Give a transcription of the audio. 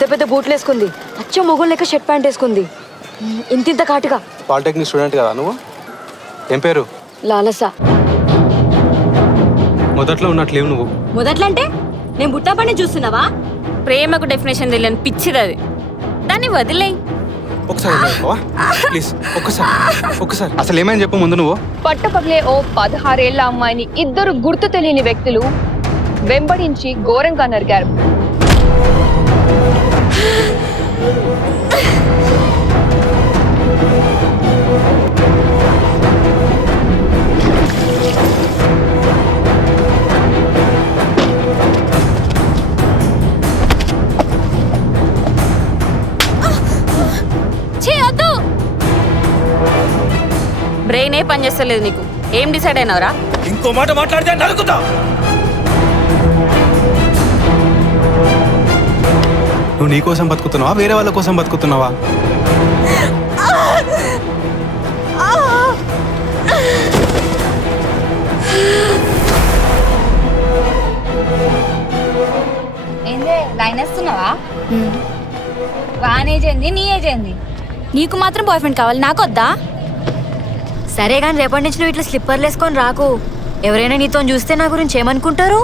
పెద్ద పెద్ద బూట్లు వేసుకుంది, అచ్చం మొగుడు లెక్క షర్ట్ ప్యాంట్ వేసుకుంది, ఇంతింత కాటుగా. పాలిటెక్నిక్ స్టూడెంట్ కదా నువ్వు? ఏం పేరు? లాలస. మొదట్లో ఉన్నట్లేవు నువ్వు. మొదట్లో అంటే నేను బుట్టాపని చూస్తున్నావా? ప్రేమకు డెఫినేషన్ తెలియని పిచ్చిది అది, దాన్ని వదిలేయి. ఒకసారి ప్లీజ్, ఒక్కసారి అసలు ఏమైనా చెప్పు ముందు నువ్వు. పట్టపగలే ఓ 16 ఏళ్ల అమ్మాయిని ఇద్దరు గుర్తు తెలియని వ్యక్తులు వెంబడించి ఘోరంగా నరికారు. బ్రెయిన్ ఏ పని చేస్తలేదు నీకు. ఏం డిసైడ్ అయినావురా? ఇంకో మాట మాట్లాడితే నరుకుతా. నువ్వు నీ కోసం బతుకుతున్నావా, వేరే వాళ్ళ కోసం బతుకుతున్నావా? ఏందే లైన్ వేస్తున్నావా? వాన్ ఏజ్ ఏంది, నీ ఏజ్ ఏంది? నీకు మాత్రం బాయ్ ఫ్రెండ్ కావాలి, నాకు వద్దా? సరే కానీ రేపటి నుంచి నువ్వు ఇట్లా స్లిప్పర్లు వేసుకొని రాకు. ఎవరైనా నీతో చూస్తే నా గురించి ఏమనుకుంటారు?